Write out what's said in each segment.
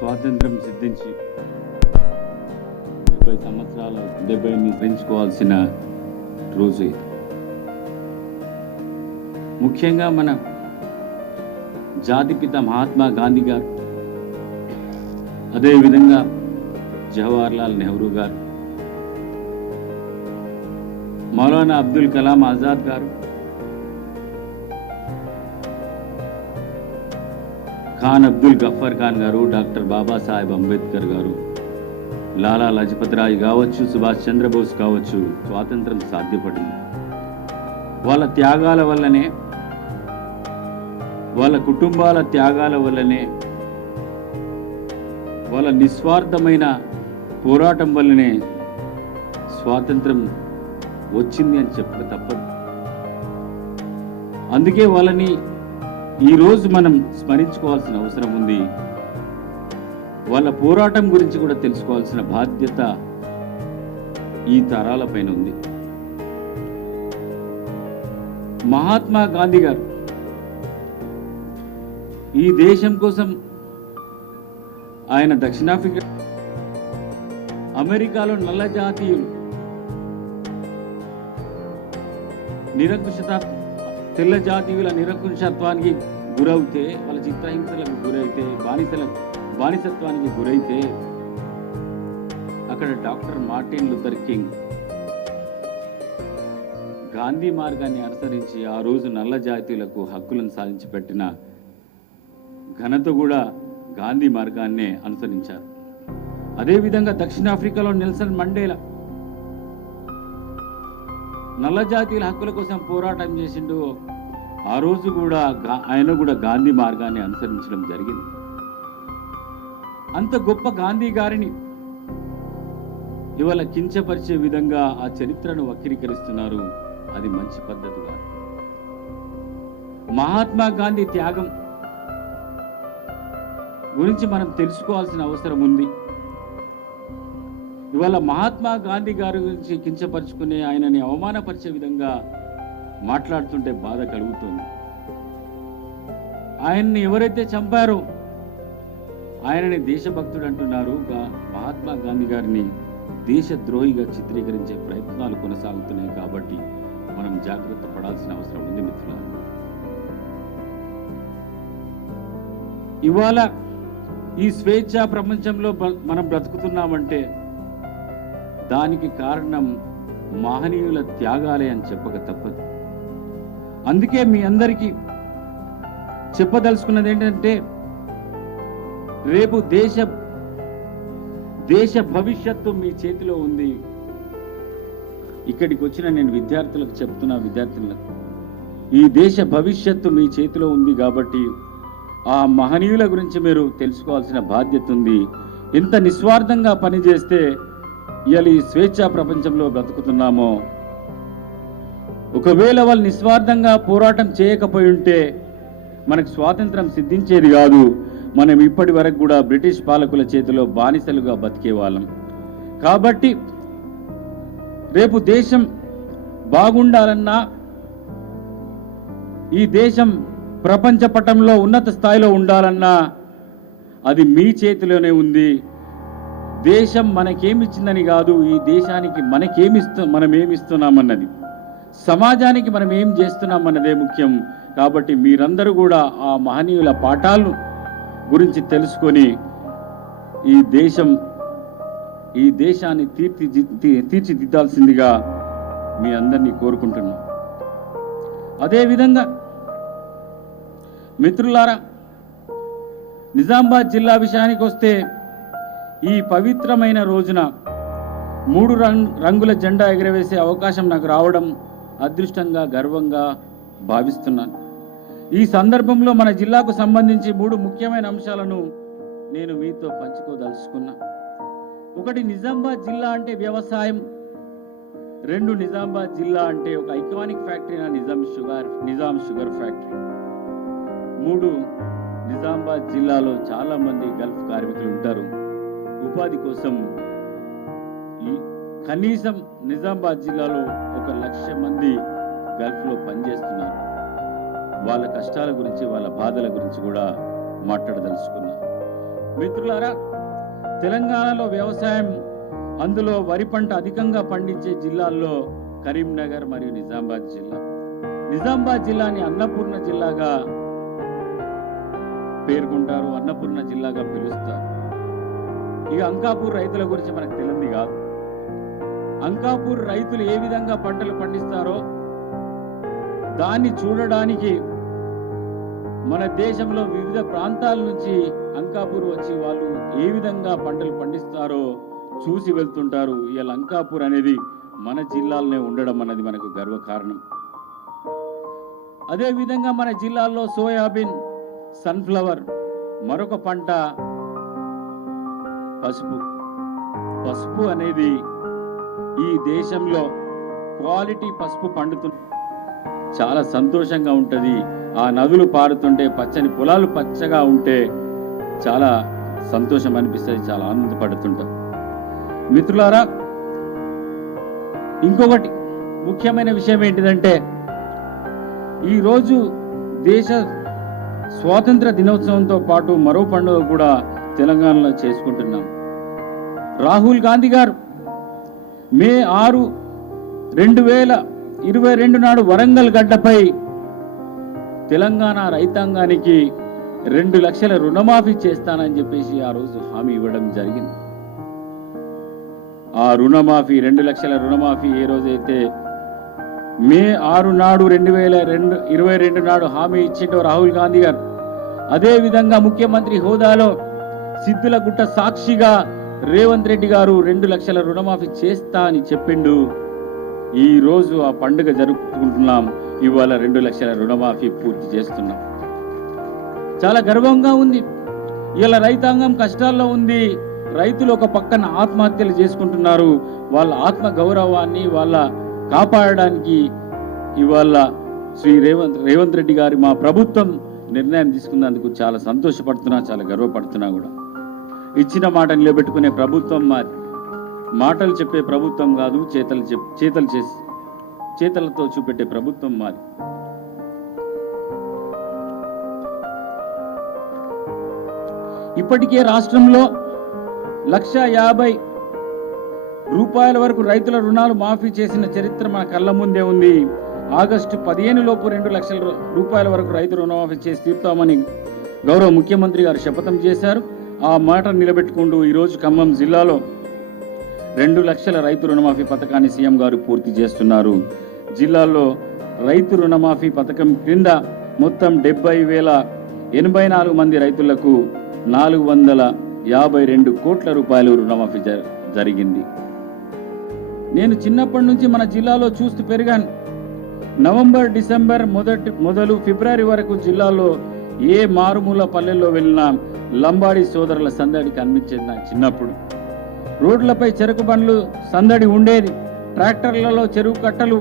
స్వాతంత్రం సిద్ధించి 70 సంవత్సరాల 70ని పెంచుకోవాల్సిన రోజు ఇది. ముఖ్యంగా మన జాతిపిత మహాత్మా గాంధీ గారు, అదేవిధంగా జవహర్లాల్ నెహ్రూ గారు, మౌలానా అబ్దుల్ కలాం ఆజాద్ గారు, ఖాన్ అబ్దుల్ గఫర్ ఖాన్ గారు, డాక్టర్ బాబాసాహెబ్ అంబేద్కర్ గారు, లాలా లజపత్ రాయ్ కావచ్చు, సుభాష్ చంద్రబోస్ కావచ్చు, స్వాతంత్రం సాధ్యపడింది. వాళ్ళ త్యాగాల వల్లనే, వాళ్ళ కుటుంబాల త్యాగాల వల్లనే, వాళ్ళ నిస్వార్థమైన పోరాటం వల్లనే స్వాతంత్రం వచ్చింది అని చెప్పక తప్పదు. అందుకే వాళ్ళని ఈరోజు మనం స్మరించుకోవాల్సిన అవసరం ఉంది. వాళ్ళ పోరాటం గురించి కూడా తెలుసుకోవాల్సిన బాధ్యత ఈ తరాలపైన ఉంది. మహాత్మా గాంధీ గారు ఈ దేశం కోసం ఆయన దక్షిణాఫ్రికా, అమెరికాలో నల్ల జాతీయులు తెల్ల జాతీయుల నిరంకుశత్వానికి గురవుతే, వాళ్ళ చిత్రహింసలకు గురైతే, బానిసత్వానికి గురైతే, అక్కడ doctor Martin Luther king Gandhi మార్గాన్ని అనుసరించి ఆ రోజు నల్ల జాతీయులకు హక్కులను సాధించి పెట్టిన ఘనత కూడా గాంధీ మార్గాన్నే అనుసరించారు. అదేవిధంగా దక్షిణాఫ్రికాలో నెల్సన్ మండేలా నల్ల జాతీయుల హక్కుల కోసం పోరాటం చేసిండు. ఆ రోజు కూడా ఆయన కూడా గాంధీ మార్గాన్ని అనుసరించడం జరిగింది. అంత గొప్ప గాంధీ గారిని ఇవాళ కించపరిచే విధంగా ఆ చరిత్రను వక్రీకరిస్తున్నారు. అది మంచి పద్ధతి కాదు. మహాత్మా గాంధీ త్యాగం గురించి మనం తెలుసుకోవాల్సిన అవసరం ఉంది. ఇవాళ మహాత్మా గాంధీ గారి గురించి కించపరుచుకునే, ఆయనని అవమానపరిచే విధంగా మాట్లాడుతుంటే బాధ కలుగుతుంది. ఆయన్ని ఎవరైతే చంపారో ఆయనని దేశభక్తుడు అంటున్నారు. మహాత్మా గాంధీ గారిని దేశద్రోహిగా చిత్రీకరించే ప్రయత్నాలు కొనసాగుతున్నాయి. కాబట్టి మనం జాగ్రత్త పడాల్సిన అవసరం ఉంది మిత్రులారా. ఇవాళ ఈ స్వేచ్ఛా ప్రపంచంలో మనం బ్రతుకుతున్నామంటే దానికి కారణం మహనీయుల త్యాగాలే అని చెప్పక తప్పదు. అందుకే మీ అందరికీ చెప్పదలుచుకున్నది ఏంటంటే, రేపు దేశ భవిష్యత్తు మీ చేతిలో ఉంది. ఇక్కడికి వచ్చిన నేను విద్యార్థులకు చెప్తున్నా, విద్యార్థులకు ఈ దేశ భవిష్యత్తు మీ చేతిలో ఉంది. కాబట్టి ఆ మహనీయుల గురించి మీరు తెలుసుకోవాల్సిన బాధ్యత ఉంది. ఎంత నిస్వార్థంగా పనిచేస్తే ఇవాళ ఈ స్వేచ్ఛా ప్రపంచంలో బ్రతుకుతున్నామో, ఒకవేళ వాళ్ళు నిస్వార్థంగా పోరాటం చేయకపోయి ఉంటే మనకు స్వాతంత్రం సిద్ధించేది కాదు. మనం ఇప్పటి వరకు కూడా బ్రిటిష్ పాలకుల చేతిలో బానిసలుగా బతికే వాళ్ళం. కాబట్టి రేపు దేశం బాగుండాలన్నా, ఈ దేశం ప్రపంచ పటంలో ఉన్నత స్థాయిలో ఉండాలన్నా అది మీ చేతిలోనే ఉంది. దేశం మనకేమిచ్చిందని కాదు, ఈ దేశానికి మనం ఏమిస్తున్నామన్నది, సమాజానికి మనం ఏం చేస్తున్నామన్నదే ముఖ్యం. కాబట్టి మీరందరూ కూడా ఆ మహనీయుల పాఠాలను గురించి తెలుసుకొని ఈ దేశాన్ని తీర్చిదిద్దాల్సిందిగా మీ అందరినీ కోరుకుంటున్నాం. అదేవిధంగా మిత్రులారా, నిజామాబాద్ జిల్లా విషయానికి వస్తే, ఈ పవిత్రమైన రోజున 3 రంగుల జెండా ఎగరవేసే అవకాశం నాకు రావడం అదృష్టంగా, గర్వంగా భావిస్తున్నాను. ఈ సందర్భంలో మన జిల్లాకు సంబంధించి 3 ముఖ్యమైన అంశాలను నేను మీతో పంచుకోదలుచుకున్నా. 1, నిజామాబాద్ జిల్లా అంటే వ్యవసాయం. 2, నిజామాబాద్ జిల్లా అంటే ఒక iconic factory, Nizam sugar factory. 3, Nizamabad జిల్లాలో చాలా మంది గల్ఫ్ కార్మికులు ఉంటారు. ఉపాధి కోసం కనీసం నిజామాబాద్ జిల్లాలో 1,00,000 మంది గల్ఫ్లో పనిచేస్తున్నారు. వాళ్ళ కష్టాల గురించి, వాళ్ళ బాధల గురించి కూడా మాట్లాడదలుచుకున్నా. మిత్రులారా, తెలంగాణలో వ్యవసాయం, అందులో వరి పంట అధికంగా పండించే జిల్లాల్లో కరీంనగర్ మరియు నిజామాబాద్ జిల్లా. నిజామాబాద్ జిల్లాని అన్నపూర్ణ జిల్లాగా పేర్కొంటారు, అన్నపూర్ణ జిల్లాగా పిలుస్తారు. ఇక అంకాపూర్ రైతుల గురించి మనకు తెలియంది కాదు. అంకాపూర్ రైతులు ఏ విధంగా పంటలు పండిస్తారో దాన్ని చూడడానికి మన దేశంలో వివిధ ప్రాంతాల నుంచి అంకాపూర్ వచ్చి వాళ్ళు ఏ విధంగా పంటలు పండిస్తారో చూసి వెళ్తుంటారు. ఇలా అంకాపూర్ అనేది మన జిల్లాలోనే ఉండడం అన్నది మనకు గర్వకారణం. అదే విధంగా మన జిల్లాల్లో సోయాబీన్, సన్ఫ్లవర్, మరొక పంట పసుపు. పసుపు అనేది ఈ దేశంలో క్వాలిటీ పసుపు పండుతుంది. చాలా సంతోషంగా ఉంటుంది. ఆ నదులు పారుతుంటే, పచ్చని పొలాలు పచ్చగా ఉంటే చాలా సంతోషం అనిపిస్తుంది, చాలా ఆనందపడుతుంటాం. మిత్రులారా, ఇంకొకటి ముఖ్యమైన విషయం ఏంటిదంటే, ఈరోజు దేశ స్వాతంత్ర దినోత్సవంతో పాటు మరో పండుగ కూడా తెలంగాణలో చేసుకుంటున్నాం. రాహుల్ గాంధీ గారు మే 6, 2022 నాడు వరంగల్ గడ్డపై తెలంగాణ రైతాంగానికి 2 లక్షల రుణమాఫీ చేస్తానని చెప్పేసి ఆ రోజు హామీ ఇవ్వడం జరిగింది. ఆ రుణమాఫీ, 2 లక్షల రుణమాఫీ ఏ రోజైతే మే 6 నాడు 2022 నాడు హామీ ఇచ్చిండో రాహుల్ గాంధీ గారు, అదే విధంగా ముఖ్యమంత్రి హోదాలో సిద్ధులగుట్ట సాక్షిగా రేవంత్ రెడ్డి గారు 2 లక్షల రుణమాఫీ చేస్తా అని చెప్పిండు. ఈ రోజు ఆ పండుగ జరుపుకుంటున్నాం. ఇవాళ 2 లక్షల రుణమాఫీ పూర్తి చేస్తున్నాం. చాలా గర్వంగా ఉంది. ఇలా రైతాంగం కష్టాల్లో ఉంది. రైతులు ఒక పక్కన ఆత్మహత్యలు చేసుకుంటున్నారు. వాళ్ళ ఆత్మ గౌరవాన్ని వాళ్ళ కాపాడడానికి ఇవాళ శ్రీ రేవంత్ రెడ్డి గారి మా ప్రభుత్వం నిర్ణయం తీసుకున్నందుకు చాలా సంతోషపడుతున్నా, చాలా గర్వపడుతున్నా కూడా. ఇచ్చిన మాట నిలబెట్టుకునే ప్రభుత్వం మాది. మాటలు చెప్పే ప్రభుత్వం కాదు, చేతలతో చూపెట్టే ప్రభుత్వం మాది. ఇప్పటికే రాష్ట్రంలో 1,50,000 వరకు రైతుల రుణాలు మాఫీ చేసిన చరిత్ర మన కళ్ళ ముందే ఉంది. ఆగస్టు 15 లోపు 2 లక్షల రూపాయల వరకు రైతు రుణమాఫీ చేసి తీర్తామని గౌరవ ముఖ్యమంత్రి గారు శపథం చేశారు. ఆ మాట నిలబెట్టుకుంటూ ఈరోజు ఖమ్మం జిల్లాలో 2 లక్షల రైతు రుణమాఫీ పథకాన్ని సీఎం గారు పూర్తి చేస్తున్నారు. జిల్లాలో రైతు రుణమాఫీ పథకం క్రింద మొత్తం 70,084 మంది రైతులకు 452 కోట్ల రూపాయలు రుణమాఫీ జరిగింది. నేను చిన్నప్పటి నుంచి మన జిల్లాలో చూస్తూ పెరిగాను. నవంబర్, డిసెంబర్ మొదలు ఫిబ్రవరి వరకు జిల్లాలో ఏ మారుమూల పల్లెల్లో వెళ్ళినా లంబాడి సోదరుల సందడి కనిపించేది. నాకు చిన్నప్పుడు రోడ్లపై చెరుకు బండ్లు సందడి ఉండేది. ట్రాక్టర్లలో చెరుకు కట్టలు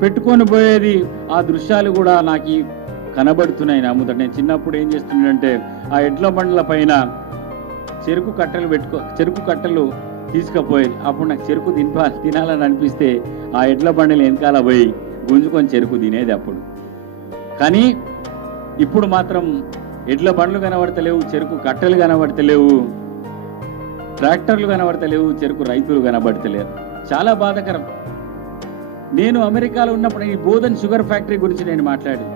పెట్టుకొని పోయేది. ఆ దృశ్యాలు కూడా నాకు కనబడుతున్నాయి. నమ్ముతాడు. నేను చిన్నప్పుడు ఏం చేస్తున్నానంటే, ఆ ఎడ్ల బండ్ల పైన చెరుకు కట్టలు తీసుకుపోయేది. అప్పుడు నాకు చెరుకు తినాలని అనిపిస్తే ఆ ఎడ్ల బండిలు వెనకాల పోయి గుంజుకొని చెరుకు తినేది అప్పుడు. కానీ ఇప్పుడు మాత్రం ఎడ్ల బండ్లు కనబడతలేవు, చెరుకు కట్టెలు కనబడతలేవు, ట్రాక్టర్లు కనబడతలేవు, చెరుకు రైతులు కనబడతలేరు. చాలా బాధాకరం. నేను అమెరికాలో ఉన్నప్పుడు ఈ బోధన్ షుగర్ ఫ్యాక్టరీ గురించి నేను మాట్లాడి,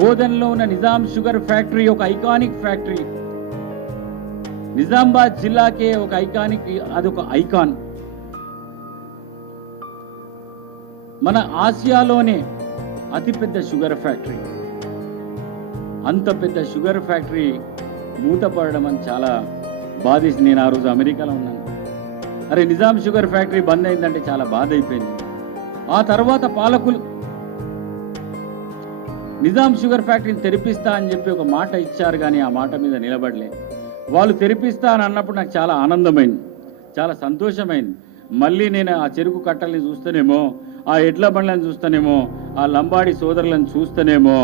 బోధన్లో ఉన్న నిజాం షుగర్ ఫ్యాక్టరీ ఒక ఐకానిక్ ఫ్యాక్టరీ. నిజామాబాద్ జిల్లాకే ఒక ఐకానిక్, అదొక ఐకాన్. మన ఆసియాలోనే అతిపెద్ద షుగర్ ఫ్యాక్టరీ. అంత పెద్ద షుగర్ ఫ్యాక్టరీ మూతపడడం అని చాలా బాధేసి, నేను ఆ రోజు అమెరికాలో ఉన్నాను. అరే, నిజాం షుగర్ ఫ్యాక్టరీ బంద్ అయిందంటే చాలా బాధ అయిపోయింది. ఆ తర్వాత పాలకులు నిజాం షుగర్ ఫ్యాక్టరీని తెరిపిస్తా అని చెప్పి ఒక మాట ఇచ్చారు, కానీ ఆ మాట మీద నిలబడలే. వాళ్ళు తెరిపిస్తా అని అన్నప్పుడు నాకు చాలా ఆనందమైంది, చాలా సంతోషమైంది. మళ్ళీ నేను ఆ చెరుకు కట్టల్ని చూస్తేనేమో, ఆ ఎడ్ల బండ్లను చూస్తేనేమో, ఆ లంబాడి సోదరులను చూస్తేనేమో,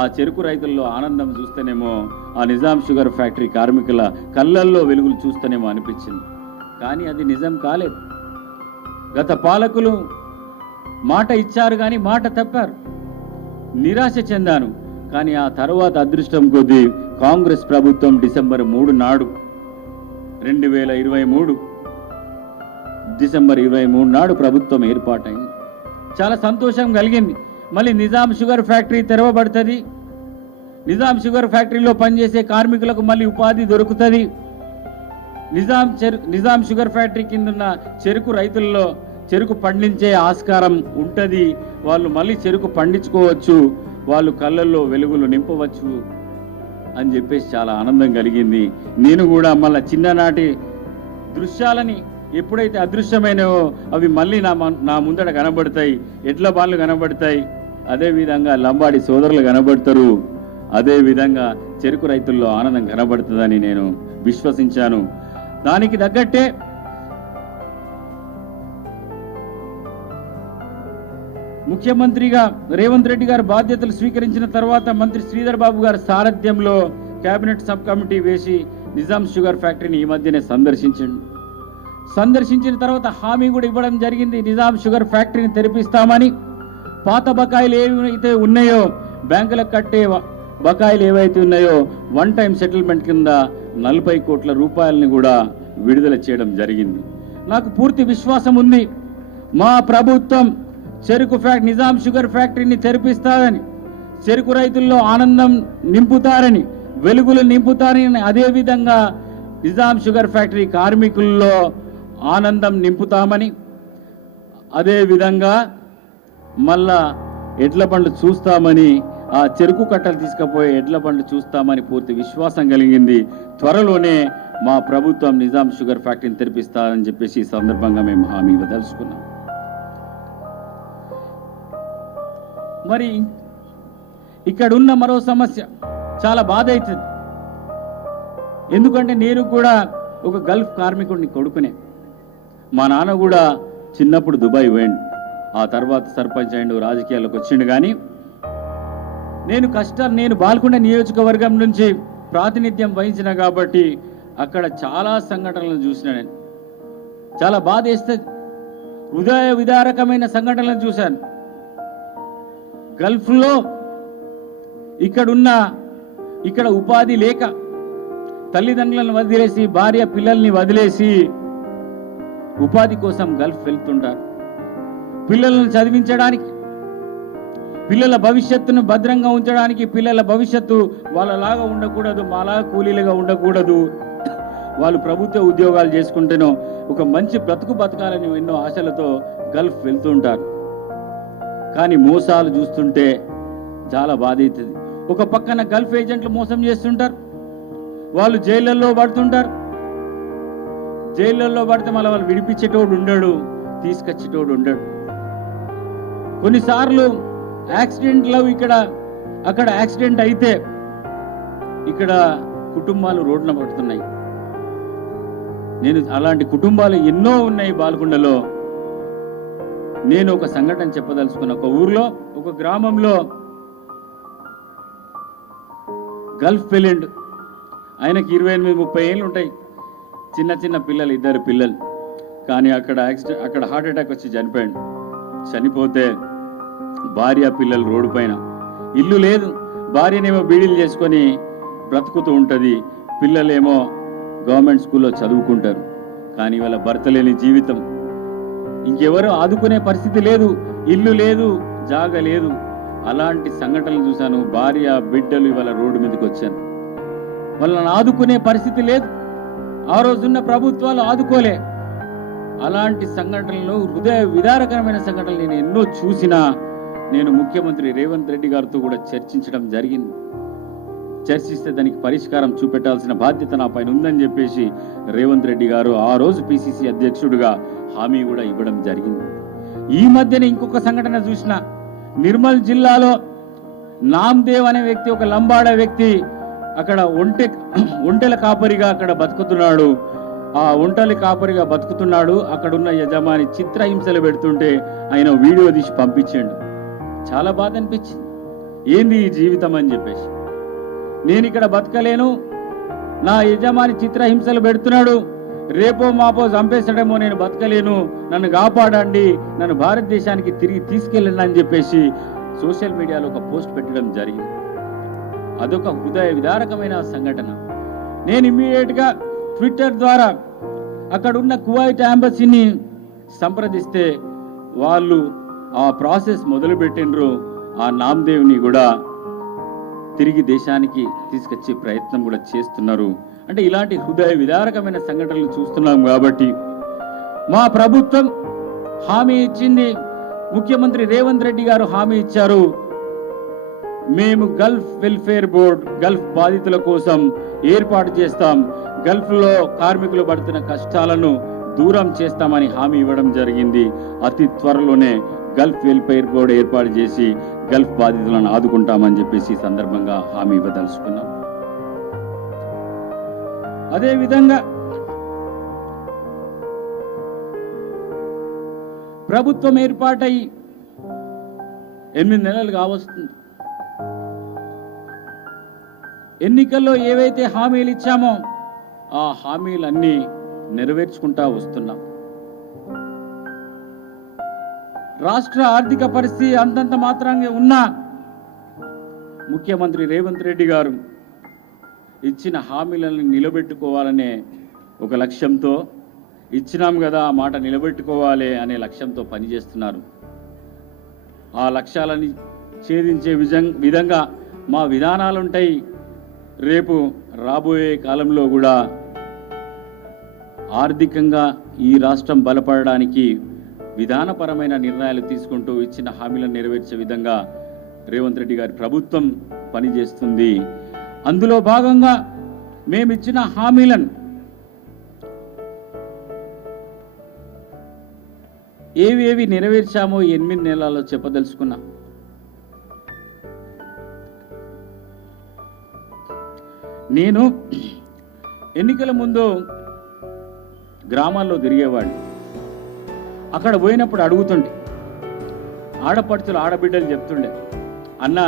ఆ చెరుకు రైతుల్లో ఆనందం చూస్తేనేమో, ఆ నిజాం షుగర్ ఫ్యాక్టరీ కార్మికుల కళ్ళల్లో వెలుగులు చూస్తేనేమో అనిపించింది. కానీ అది నిజం కాలేదు. గత పాలకులు మాట ఇచ్చారు కానీ మాట తప్పారు. నిరాశ చెందాను. కానీ ఆ తర్వాత అదృష్టం కొద్దీ కాంగ్రెస్ ప్రభుత్వం డిసెంబర్ 3 నాడు 2023 డిసెంబర్ 23 నాడు ప్రభుత్వం ఏర్పాటైంది. చాలా సంతోషం కలిగింది. మళ్ళీ నిజాం షుగర్ ఫ్యాక్టరీ తెరవబడుతుంది. నిజాం షుగర్ ఫ్యాక్టరీలో పనిచేసే కార్మికులకు మళ్ళీ ఉపాధి దొరుకుతుంది. నిజాం షుగర్ ఫ్యాక్టరీ కింద ఉన్న చెరుకు రైతుల్లో చెరుకు పండించే ఆస్కారం ఉంటుంది. వాళ్ళు మళ్ళీ చెరుకు పండించుకోవచ్చు, వాళ్ళు కళ్ళల్లో వెలుగులు నింపవచ్చు అని చెప్పేసి చాలా ఆనందం కలిగింది. నేను కూడా మళ్ళీ చిన్ననాటి దృశ్యాలని ఎప్పుడైతే అదృశ్యమైనవో అవి మళ్ళీ నా ముందట కనబడతాయి. ఎడ్ల బాళ్ళు కనబడతాయి, అదేవిధంగా లంబాడి సోదరులు కనబడతారు, అదేవిధంగా చెరుకు రైతుల్లో ఆనందం కనబడుతుందని నేను విశ్వసించాను. దానికి తగ్గట్టే ముఖ్యమంత్రిగా రేవంత్ రెడ్డి గారు బాధ్యతలు స్వీకరించిన తర్వాత మంత్రి శ్రీధర్ బాబు గారి సారథ్యంలో కేబినెట్ సబ్ కమిటీ వేసి నిజాం షుగర్ ఫ్యాక్టరీని ఈ మధ్యనే సందర్శించిన తర్వాత హామీ కూడా ఇవ్వడం జరిగింది. నిజాం షుగర్ ఫ్యాక్టరీని తెరిపిస్తామని, పాత బకాయిలు ఏవైతే ఉన్నాయో బ్యాంకులకు కట్టే బకాయిలు ఏవైతే ఉన్నాయో వన్ టైం సెటిల్మెంట్ కింద 40 కోట్ల రూపాయలని కూడా విడుదల చేయడం జరిగింది. నాకు పూర్తి విశ్వాసం ఉంది, మా ప్రభుత్వం నిజాం షుగర్ ఫ్యాక్టరీని తెరిపిస్తారని, చెరుకు రైతుల్లో ఆనందం నింపుతారని, వెలుగులు నింపుతారని, అదేవిధంగా నిజాం షుగర్ ఫ్యాక్టరీ కార్మికుల్లో ఆనందం నింపుతామని, అదేవిధంగా మళ్ళా ఎడ్ల బండ్లు చూస్తామని, ఆ చెరుకు కట్టలు తీసుకుపోయే ఎడ్ల బండ్లు చూస్తామని పూర్తి విశ్వాసం కలిగింది. త్వరలోనే మా ప్రభుత్వం నిజాం షుగర్ ఫ్యాక్టరీని తెరిపిస్తారని చెప్పేసి ఈ సందర్భంగా మేము హామీ ఇవ్వదలుచుకున్నాం. మరి ఇక్కడ ఉన్న మరో సమస్య చాలా బాధ అవుతుంది. ఎందుకంటే నేను కూడా ఒక గల్ఫ్ కార్మికుడిని కొడుకునే. మా నాన్న కూడా చిన్నప్పుడు దుబాయ్ పోయిండు, ఆ తర్వాత సర్పంచ్ అయిండు, రాజకీయాల్లోకి వచ్చిండు. కానీ నేను బాల్కొండ నియోజకవర్గం నుంచి ప్రాతినిధ్యం వహించిన కాబట్టి అక్కడ చాలా సంఘటనలను చూసిన నేను చాలా బాధ వేస్తుంది. హృదయ విదారకమైన సంఘటనలను చూశాను. గల్ఫ్లో ఇక్కడ ఉపాధి లేక తల్లిదండ్రులను వదిలేసి భార్య పిల్లల్ని వదిలేసి ఉపాధి కోసం గల్ఫ్ వెళ్తుంటారు. పిల్లలను చదివించడానికి, పిల్లల భవిష్యత్తును భద్రంగా ఉంచడానికి, పిల్లల భవిష్యత్తు వాళ్ళలాగా ఉండకూడదు, మాలాగా కూలీలుగా ఉండకూడదు, వాళ్ళు ప్రభుత్వ ఉద్యోగాలు చేసుకుంటేనో ఒక మంచి బ్రతుకు బతకాలని ఎన్నో ఆశలతో గల్ఫ్ వెళ్తుంటారు. కానీ మోసాలు చూస్తుంటే చాలా బాధ అవుతుంది. ఒక పక్కన గల్ఫ్ ఏజెంట్లు మోసం చేస్తుంటారు, వాళ్ళు జైళ్ళల్లో పడుతుంటారు. జైళ్ళల్లో పడితే మళ్ళీ వాళ్ళు విడిపించేటోడు ఉండడు, తీసుకొచ్చేటోడు ఉండడు. కొన్నిసార్లు యాక్సిడెంట్లు అక్కడ యాక్సిడెంట్ అయితే ఇక్కడ కుటుంబాలు రోడ్డున పడుతున్నాయి. నేను అలాంటి కుటుంబాలు ఎన్నో ఉన్నాయి బాల్కొండలో. నేను ఒక సంఘటన చెప్పదలుచుకున్న. ఒక ఊర్లో, ఒక గ్రామంలో గల్ఫ్ వెళ్ళిండు. ఆయనకి 28-30 ఏళ్ళు ఉంటాయి. చిన్న చిన్న పిల్లలు, 2 పిల్లలు. కానీ అక్కడ హార్ట్ అటాక్ వచ్చి చనిపోయాడు. చనిపోతే భార్య పిల్లలు రోడ్డు పైన, ఇల్లు లేదు. భార్యనేమో బీడీలు చేసుకొని బ్రతుకుతూ ఉంటుంది, పిల్లలేమో గవర్నమెంట్ స్కూల్లో చదువుకుంటారు. కానీ వాళ్ళ భర్త లేని జీవితం, ఇంకెవరో ఆదుకునే పరిస్థితి లేదు, ఇల్లు లేదు, జాగ లేదు. అలాంటి సంఘటనలు చూశాను. భార్య బిడ్డలు ఇవాళ రోడ్డు మీదకి వచ్చాను. వాళ్ళని ఆదుకునే పరిస్థితి లేదు. ఆ రోజున్న ప్రభుత్వాలు ఆదుకోలే. అలాంటి సంఘటనలు, హృదయ విదారకరమైన సంఘటనలు నేను ఎన్నో చూసినా నేను ముఖ్యమంత్రి రేవంత్ రెడ్డి గారితో కూడా చర్చించడం జరిగింది. చర్చిస్తే దానికి పరిష్కారం చూపెట్టాల్సిన బాధ్యత నా పైన ఉందని చెప్పేసి రేవంత్ రెడ్డి గారు ఆ రోజు పిసిసి అధ్యక్షుడిగా హామీ కూడా ఇవ్వడం జరిగింది. ఈ మధ్యన ఇంకొక సంఘటన చూసిన. నిర్మల్ జిల్లాలో నామ్దేవ్ అనే వ్యక్తి, ఒక లంబాడ వ్యక్తి, అక్కడ ఒంటెల కాపరిగా అక్కడ బతుకుతున్నాడు. ఆ ఒంటెల కాపరిగా బతుకుతున్నాడు. అక్కడున్న యజమాని చిత్రహింసలు పెడుతుంటే ఆయన వీడియో తీసి పంపించాడు. చాలా బాధ అనిపించింది. ఏంది ఈ జీవితం అని చెప్పేసి. నేను ఇక్కడ బతకలేను, నా యజమాని చిత్రహింసలు పెడుతున్నాడు, రేపో మాపో చంపేసడమో, నేను బతకలేను, నన్ను కాపాడండి, నన్ను భారతదేశానికి తిరిగి తీసుకెళ్ళండి అని చెప్పేసి సోషల్ మీడియాలో ఒక పోస్ట్ పెట్టడం జరిగింది. అదొక హృదయ విదారకమైన సంఘటన. నేను ఇమ్మీడియట్గా ట్విట్టర్ ద్వారా అక్కడ ఉన్న కువైట్ ఎంబసీని సంప్రదిస్తే వాళ్ళు ఆ ప్రాసెస్ మొదలుపెట్టినరు. ఆ నామ్దేవ్ని కూడా తిరిగి దేశానికి తీసుకొచ్చే ప్రయత్నం కూడా చేస్తున్నారు. అంటే ఇలాంటి హృదయ విదారకమైన సంఘటనలు చూస్తున్నాం. కాబట్టి మా ప్రభుత్వం హామీ ఇచ్చింది, ముఖ్యమంత్రి రేవంత్ రెడ్డి గారు హామీ ఇచ్చారు, మేము గల్ఫ్ వెల్ఫేర్ బోర్డ్ గల్ఫ్ బాధితుల కోసం ఏర్పాటు చేస్తాం, గల్ఫ్లో కార్మికులు పడుతున్న కష్టాలను దూరం చేస్తామని హామీ ఇవ్వడం జరిగింది. అతి త్వరలోనే గల్ఫ్ వెల్ఫేర్ బోర్డు ఏర్పాటు చేసి గల్ఫ్ బాధితులను ఆదుకుంటామని చెప్పేసి సందర్భంగా హామీ ఇవ్వదలుచుకున్నాం. అదేవిధంగా ప్రభుత్వం ఏర్పాటై 8 నెలలు కావస్తుంది. ఎన్నికల్లో ఏవైతే హామీలు ఇచ్చామో ఆ హామీలన్నీ నెరవేర్చుకుంటా వస్తున్నాం. రాష్ట్ర ఆర్థిక పరిస్థితి అంతంత మాత్రంగా ఉన్నా ముఖ్యమంత్రి రేవంత్ రెడ్డి గారు ఇచ్చిన హామీలను నిలబెట్టుకోవాలనే ఒక లక్ష్యంతో, ఇచ్చినాం కదా ఆ మాట నిలబెట్టుకోవాలి అనే లక్ష్యంతో పనిచేస్తున్నారు. ఆ లక్ష్యాలని ఛేదించే విధంగా మా విధానాలుంటాయి. రేపు రాబోయే కాలంలో కూడా ఆర్థికంగా ఈ రాష్ట్రం బలపడడానికి విధానపరమైన నిర్ణయాలు తీసుకుంటూ ఇచ్చిన హామీలను నెరవేర్చే విధంగా రేవంత్ రెడ్డి గారి ప్రభుత్వం పనిచేస్తుంది. అందులో భాగంగా మేమిచ్చిన హామీలను ఏవి నెరవేర్చామో 8 నెలల్లో చెప్పదలుచుకున్నా. నేను ఎన్నికల ముందు గ్రామాల్లో తిరిగేవాడిని. అక్కడ పోయినప్పుడు అడుగుతుండే, ఆడపడుచులు ఆడబిడ్డలు చెప్తుండే, అన్న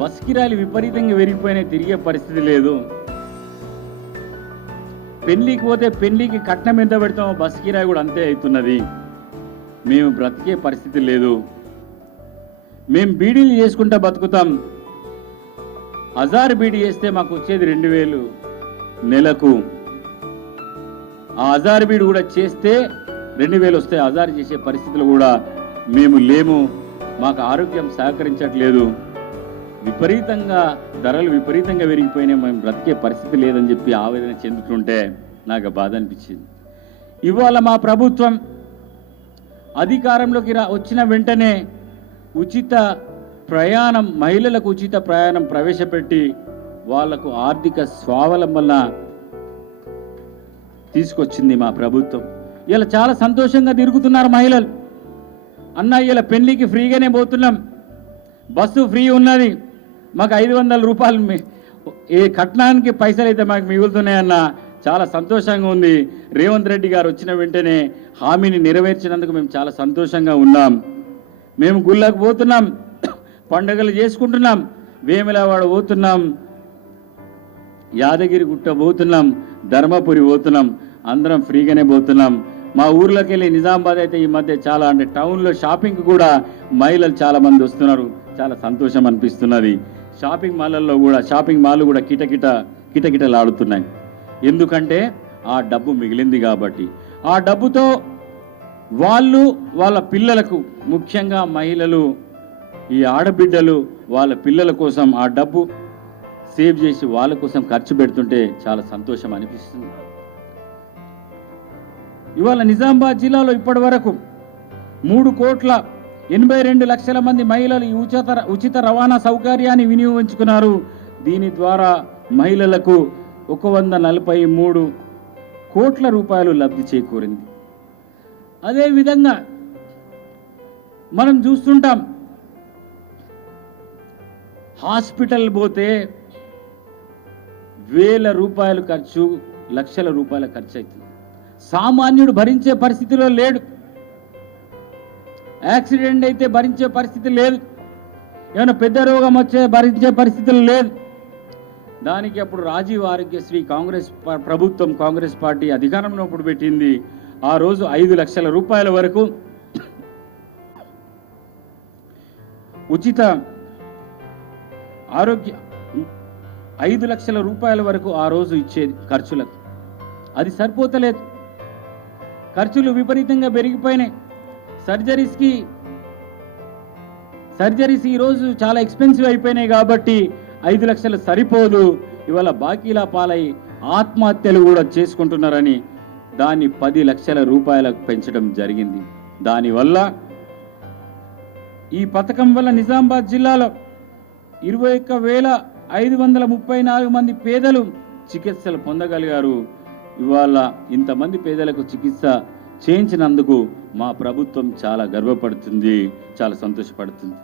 బస్ కిరాయిలు విపరీతంగా పెరిగిపోయినాయి, తిరిగే పరిస్థితి లేదు, పెళ్లికి పోతే పెళ్లికి కట్నం ఎంత పెడతామో బస్ కిరాయి కూడా అంతే అవుతున్నది, మేము బ్రతికే పరిస్థితి లేదు, మేము బీడీలు చేసుకుంటా బతుకుతాం, 1000 బీడీ చేస్తే మాకు వచ్చేది 2000 నెలకు, ఆ 1000 బీడీ కూడా చేస్తే 2000 వస్తే 1000 చేసే పరిస్థితులు కూడా మేము లేము, మాకు ఆరోగ్యం సహకరించట్లేదు, విపరీతంగా ధరలు విపరీతంగా పెరిగిపోయినాయి, మేము బ్రతికే పరిస్థితి లేదని చెప్పి ఆవేదన చెందుతుంటే నాకు బాధ అనిపించింది. ఇవాళ మా ప్రభుత్వం అధికారంలోకి వచ్చిన వెంటనే ఉచిత ప్రయాణం, మహిళలకు ఉచిత ప్రయాణం ప్రవేశపెట్టి వాళ్లకు ఆర్థిక స్వావలంబన తీసుకొచ్చింది మా ప్రభుత్వం. ఇలా చాలా సంతోషంగా తిరుగుతున్నారు మహిళలు. అన్న ఇలా పెళ్లికి ఫ్రీగానే పోతున్నాం, బస్సు ఫ్రీ ఉన్నది, మాకు 500 రూపాయలు ఏ కట్నానికి పైసలు అయితే మాకు మిగులుతున్నాయన్న, చాలా సంతోషంగా ఉంది. రేవంత్ రెడ్డి గారు వచ్చిన వెంటనే హామీని నెరవేర్చినందుకు మేము చాలా సంతోషంగా ఉన్నాం. మేము గుళ్ళకు పోతున్నాం, పండుగలు చేసుకుంటున్నాం, వేములవాడ పోతున్నాం, యాదగిరి గుట్ట పోతున్నాం, ధర్మపురి పోతున్నాం, అందరం ఫ్రీగానే పోతున్నాం. మా ఊర్లోకి వెళ్ళి నిజామాబాద్ అయితే ఈ మధ్య చాలా, అంటే టౌన్లో షాపింగ్ కూడా మహిళలు చాలా మంది వస్తున్నారు, చాలా సంతోషం అనిపిస్తున్నది. షాపింగ్ మాల్లు కూడా కిటకిటలాడుతున్నాయి. ఎందుకంటే ఆ డబ్బు మిగిలింది కాబట్టి. ఆ డబ్బుతో వాళ్ళు వాళ్ళ పిల్లలకు, ముఖ్యంగా మహిళలు, ఈ ఆడబిడ్డలు వాళ్ళ పిల్లల కోసం ఆ డబ్బు సేవ్ చేసి వాళ్ళ కోసం ఖర్చు పెడుతుంటే చాలా సంతోషం అనిపిస్తుంది. ఇవాళ నిజామాబాద్ జిల్లాలో ఇప్పటి వరకు 3,82,00,000 మంది మహిళలు ఈ ఉచిత రవాణా సౌకర్యాన్ని వినియోగించుకున్నారు. దీని ద్వారా మహిళలకు 143 కోట్ల రూపాయలు లబ్ధి చేకూరింది. అదేవిధంగా మనం చూస్తుంటాం, హాస్పిటల్ పోతే 1000 రూపాయలు ఖర్చు, లక్షల రూపాయల ఖర్చు అవుతుంది. సామాన్యుడు భరించే పరిస్థితిలో లేడు. యాక్సిడెంట్ అయితే భరించే పరిస్థితి లేదు, ఏమైనా పెద్ద రోగం వచ్చే భరించే పరిస్థితులు లేదు. దానికి అప్పుడు రాజీవ్ ఆరోగ్యశ్రీ ప్రభుత్వం, కాంగ్రెస్ పార్టీ అధికారంలో అప్పుడు పెట్టింది. ఆ రోజు 5 లక్షల రూపాయల వరకు ఉచిత 5 లక్షల రూపాయల వరకు ఆ రోజు ఇచ్చేది ఖర్చులకు. అది సరిపోతలేదు, ఖర్చులు విపరీతంగా పెరిగిపోయినాయి. సర్జరీస్ ఈరోజు చాలా ఎక్స్పెన్సివ్ అయిపోయినాయి కాబట్టి 5 లక్షలు సరిపోదు. ఇవాళ బాకీలా పాలై ఆత్మహత్యలు కూడా చేసుకుంటున్నారని దాన్ని 10 లక్షల రూపాయలకు పెంచడం జరిగింది. దానివల్ల ఈ పథకం వల్ల నిజామాబాద్ జిల్లాలో 21,534 మంది పేదలు చికిత్సలు పొందగలిగారు. ఇవాళ ఇంతమంది పేదలకు చికిత్స చేయించినందుకు మా ప్రభుత్వం చాలా గర్వపడుతుంది, చాలా సంతోషపడుతుంది.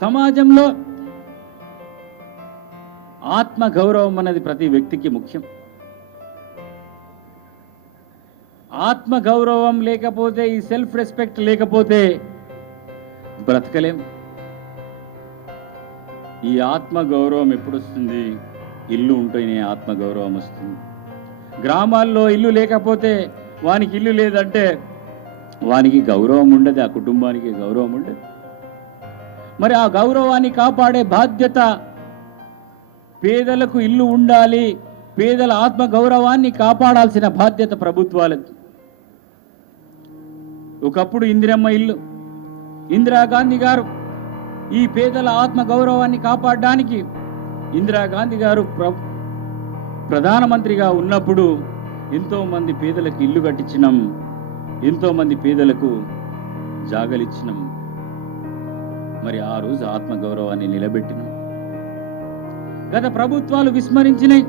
సమాజంలో ఆత్మ గౌరవం అనేది ప్రతి వ్యక్తికి ముఖ్యం. ఆత్మ గౌరవం లేకపోతే, ఈ సెల్ఫ్ రెస్పెక్ట్ లేకపోతే బ్రతకలేం. ఈ ఆత్మ గౌరవం ఎప్పుడు వస్తుంది? ఇల్లు ఉంటేనే ఆత్మ గౌరవం వస్తుంది. గ్రామాల్లో ఇల్లు లేకపోతే వానికి ఇల్లు లేదంటే వానికి గౌరవం ఉండదు, ఆ కుటుంబానికి గౌరవం ఉండదు. మరి ఆ గౌరవాన్ని కాపాడే బాధ్యత, పేదలకు ఇల్లు ఉండాలి, పేదల ఆత్మ గౌరవాన్ని కాపాడాల్సిన బాధ్యత ప్రభుత్వాలది. ఒకప్పుడు ఇందిరమ్మ ఇల్లు, ఇందిరాగాంధీ గారు ఈ పేదల ఆత్మ గౌరవాన్ని కాపాడడానికి ఇందిరాగాంధీ గారు ప్రధానమంత్రిగా ఉన్నప్పుడు ఎంతో మంది పేదలకు ఇల్లు కట్టించినాం, ఎంతో మంది పేదలకు జాగలిచ్చినాం. మరి ఆ రోజు ఆత్మ గౌరవాన్ని నిలబెట్టినాం. గత ప్రభుత్వాలు విస్మరించినాయి,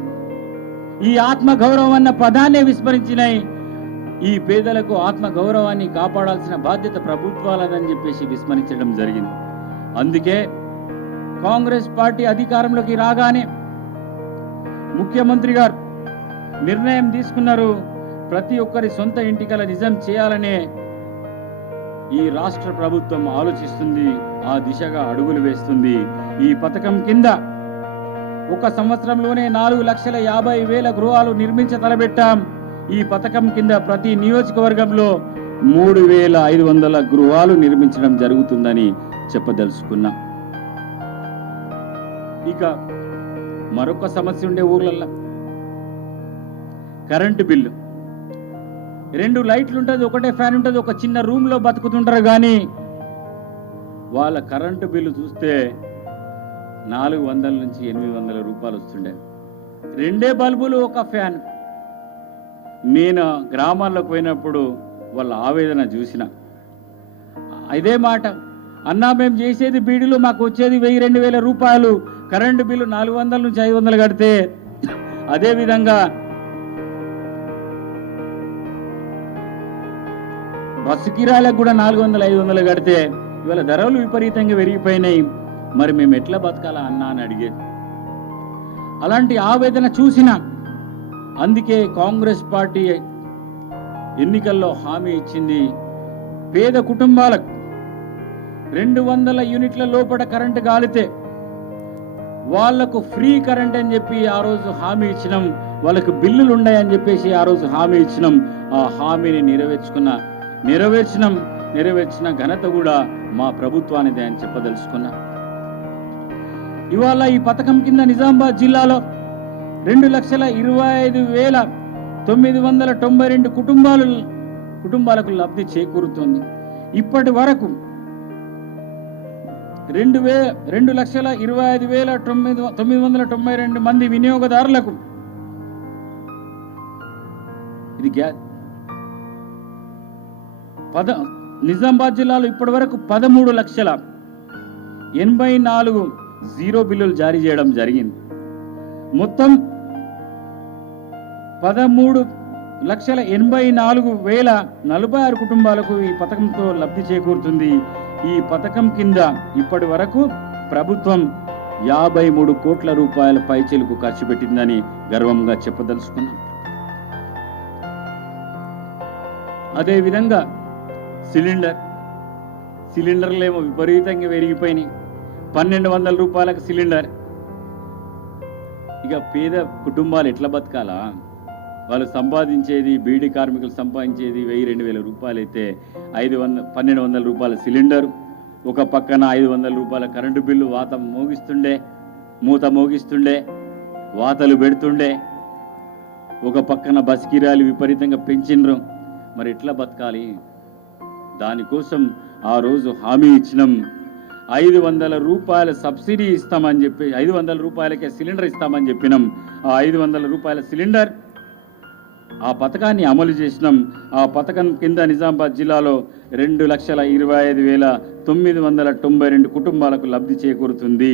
ఈ ఆత్మ గౌరవం అన్న పదాన్నే విస్మరించినాయి. ఈ పేదలకు ఆత్మ గౌరవాన్ని కాపాడాల్సిన బాధ్యత ప్రభుత్వాలదని చెప్పేసి విస్మరించడం జరిగింది. అందుకే కాంగ్రెస్ పార్టీ అధికారంలోకి రాగానే ముఖ్యమంత్రి గారు నిర్ణయం తీసుకున్నారు, ప్రతి ఒక్కరి సొంత ఇంటికల నిజం చేయాలనే ఈ రాష్ట్ర ప్రభుత్వం ఆలోచిస్తుంది, ఆ దిశగా అడుగులు వేస్తుంది. ఈ పథకం కింద 1 సంవత్సరంలోనే 4,50,000 గృహాలు నిర్మించ తలబెట్టాం. ఈ పథకం కింద ప్రతి నియోజకవర్గంలో 3,500 గృహాలు నిర్మించడం జరుగుతుందని చెప్పదలుచుకున్నా. ఇక మరొక సమస్య ఉండే ఊర్లల్లో కరెంటు బిల్లు. 2 లైట్లు ఉంటుంది, ఒకటే ఫ్యాన్ ఉంటుంది, ఒక చిన్న రూమ్ లో బతుకుతుంటారు. కానీ వాళ్ళ కరెంటు బిల్లు చూస్తే 400 నుంచి 800 రూపాయలు వస్తుండే. 2 బల్బులు, ఒక ఫ్యాన్. నేను గ్రామాల్లోకి పోయినప్పుడు వాళ్ళ ఆవేదన చూసిన ఇదే మాట, అన్నా మేము చేసేది బీడీలు, మాకు వచ్చేది 1,000-2,000 రూపాయలు, కరెంటు బిల్లు 400 నుంచి 500 కడితే, అదేవిధంగా బస్సు కిరాయిలకు కూడా 400-500 కడితే ఇవాళ ధరలు విపరీతంగా పెరిగిపోయినాయి. మరి మేము ఎట్లా బతకాలా అన్నా అని అడిగేది. అలాంటి ఆవేదన చూసిన, అందుకే కాంగ్రెస్ పార్టీ ఎన్నికల్లో హామీ ఇచ్చింది, పేద కుటుంబాలకు 200 యూనిట్ల లోపల కరెంటు గాలితే వాళ్లకు ఫ్రీ కరెంట్ అని చెప్పి ఆ రోజు హామీ ఇచ్చినాం. వాళ్ళకు బిల్లులు ఉన్నాయని చెప్పేసి ఆ రోజు హామీ ఇచ్చినాం. ఆ హామీని నెరవేర్చిన ఘనత కూడా మా ప్రభుత్వానిదే అని చెప్పదలుచుకున్నా. ఇవాళ ఈ పథకం కింద నిజామాబాద్ జిల్లాలో 2,25,992 కుటుంబాలకు లబ్ధి చేకూరుతుంది. ఇప్పటి వరకు 2,25,992 మంది వినియోగదారులకు ఇది నిజామాబాద్ జిల్లాలో ఇప్పటి వరకు 13,84,000 జీరో బిల్లులు జారీ చేయడం జరిగింది. మొత్తం 13,84,046 కుటుంబాలకు ఈ పథకంతో లబ్ధి చేకూరుతుంది. ఈ పథకం కింద ఇప్పటి వరకు ప్రభుత్వం 53 కోట్ల రూపాయల పైచిలుకు ఖర్చు పెట్టిందని గర్వంగా చెప్పదలుచుకున్నాం. అదేవిధంగా సిలిండర్లేమో విపరీతంగా పెరిగిపోయినాయి. 1,200 రూపాయలకు సిలిండర్. ఇక పేద కుటుంబాలు ఎట్లా బతకాలా? వాళ్ళు సంపాదించేది, బీడీ కార్మికులు సంపాదించేది 1,000-2,000 రూపాయలు అయితే 1,200 రూపాయల సిలిండర్, ఒక పక్కన 500 రూపాయల కరెంటు బిల్లు వాతం మోగిస్తుండే. మూత మోగిస్తుండే, వాతలు పెడుతుండే, ఒక పక్కన బస్ కిరాయిలు విపరీతంగా పెంచిండ్రు. మరి ఎట్లా బతకాలి? దానికోసం ఆ రోజు హామీ ఇచ్చినాం. 500 రూపాయల సబ్సిడీ ఇస్తామని చెప్పి 500 రూపాయలకే సిలిండర్ ఇస్తామని చెప్పినాం. ఆ 500 రూపాయల సిలిండర్ ఆ పథకాన్ని అమలు చేసినాం. ఆ పథకం కింద నిజామాబాద్ జిల్లాలో 2,25,992 కుటుంబాలకు లబ్ధి చేకూరుతుంది.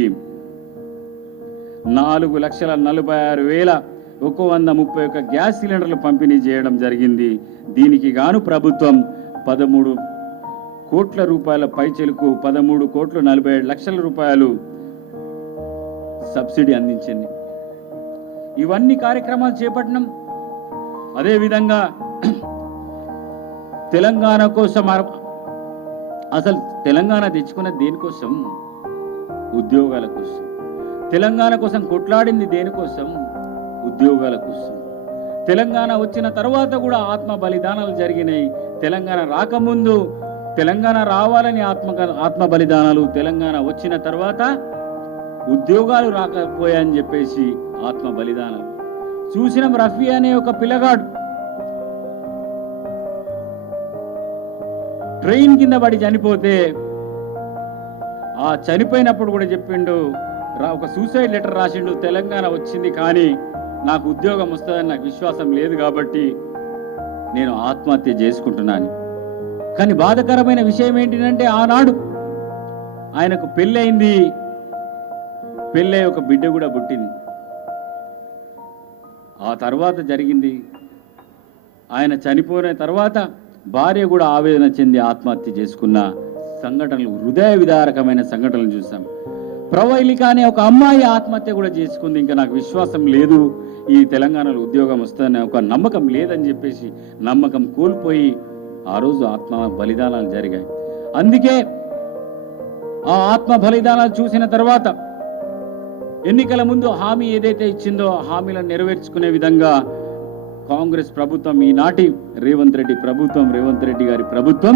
4,46,131 గ్యాస్ సిలిండర్లు పంపిణీ చేయడం జరిగింది. దీనికి గాను ప్రభుత్వం 13 కోట్ల రూపాయల పైచెలకు 13,47,00,000 రూపాయలు సబ్సిడీ అందించింది. ఇవన్నీ కార్యక్రమాలు చేపట్టినాం. అదేవిధంగా తెలంగాణ కోసం, అసలు తెలంగాణ తెచ్చుకున్న దేనికోసం? ఉద్యోగాల కోసం. తెలంగాణ కోసం కొట్లాడింది దేనికోసం? ఉద్యోగాల కోసం. తెలంగాణ వచ్చిన తర్వాత కూడా ఆత్మ బలిదానాలు జరిగినాయి. తెలంగాణ రాకముందు తెలంగాణ రావాలని ఆత్మ బలిదానాలు, తెలంగాణ వచ్చిన తర్వాత ఉద్యోగాలు రాకపోయాయని చెప్పేసి ఆత్మ బలిదానాలు. చూసినాం. రఫీ అనే ఒక పిల్లగాడు ట్రైన్ కింద పడి చనిపోతే, ఆ చనిపోయినప్పుడు కూడా చెప్పిండు, ఒక సూసైడ్ లెటర్ రాసిండు. తెలంగాణ వచ్చింది కానీ నాకు ఉద్యోగం వస్తుందని నాకు విశ్వాసం లేదు కాబట్టి నేను ఆత్మహత్య చేసుకుంటున్నాను. కానీ బాధకరమైన విషయం ఏంటంటే, ఆనాడు ఆయనకు పెళ్ళయింది. పెళ్ళై ఒక బిడ్డ కూడా పుట్టింది. ఆ తర్వాత జరిగింది, ఆయన చనిపోయిన తర్వాత భార్య కూడా ఆవేదన చెంది ఆత్మహత్య చేసుకున్న సంఘటనలు, హృదయ విదారకమైన సంఘటనలు చూసాం. ప్రవైలిక అనే ఒక అమ్మాయి ఆత్మహత్య కూడా చేసుకుంది. ఇంకా నాకు విశ్వాసం లేదు, ఈ తెలంగాణలో ఉద్యోగం వస్తుందనే ఒక నమ్మకం లేదని చెప్పేసి నమ్మకం కోల్పోయి ఆ రోజు ఆత్మ బలిదానాలు జరిగాయి. అందుకే ఆ ఆత్మ బలిదానాలు చూసిన తర్వాత ఎన్నికల ముందు హామీ ఏదైతే ఇచ్చిందో ఆ హామీలను నెరవేర్చుకునే విధంగా కాంగ్రెస్ ప్రభుత్వం, ఈనాటి రేవంత్ రెడ్డి గారి ప్రభుత్వం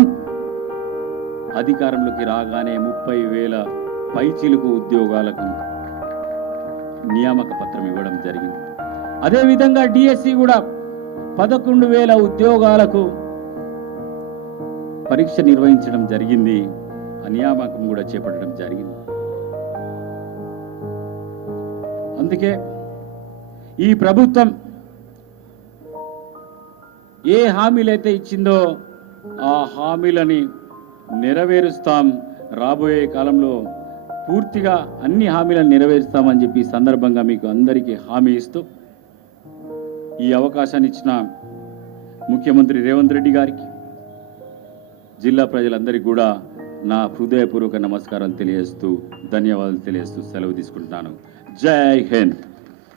అధికారంలోకి రాగానే 30,000 పైచిలుకు ఉద్యోగాలకు నియామక పత్రం ఇవ్వడం జరిగింది. అదేవిధంగా డిఎస్సి కూడా 11,000 ఉద్యోగాలకు పరీక్ష నిర్వహించడం జరిగింది. నియామకం కూడా చేపట్టడం జరిగింది. అందుకే ఈ ప్రభుత్వం ఏ హామీలైతే ఇచ్చిందో ఆ హామీలని నెరవేరుస్తాం. రాబోయే కాలంలో పూర్తిగా అన్ని హామీలను నెరవేరుస్తామని చెప్పి ఈ సందర్భంగా మీకు అందరికీ హామీ ఇస్తూ, ఈ అవకాశాన్ని ఇచ్చిన ముఖ్యమంత్రి రేవంత్ రెడ్డి గారికి, జిల్లా ప్రజలందరికీ కూడా నా హృదయపూర్వక నమస్కారాలు తెలియజేస్తూ, ధన్యవాదాలు తెలియజేస్తూ సెలవు తీసుకుంటున్నాను. జై హింద్.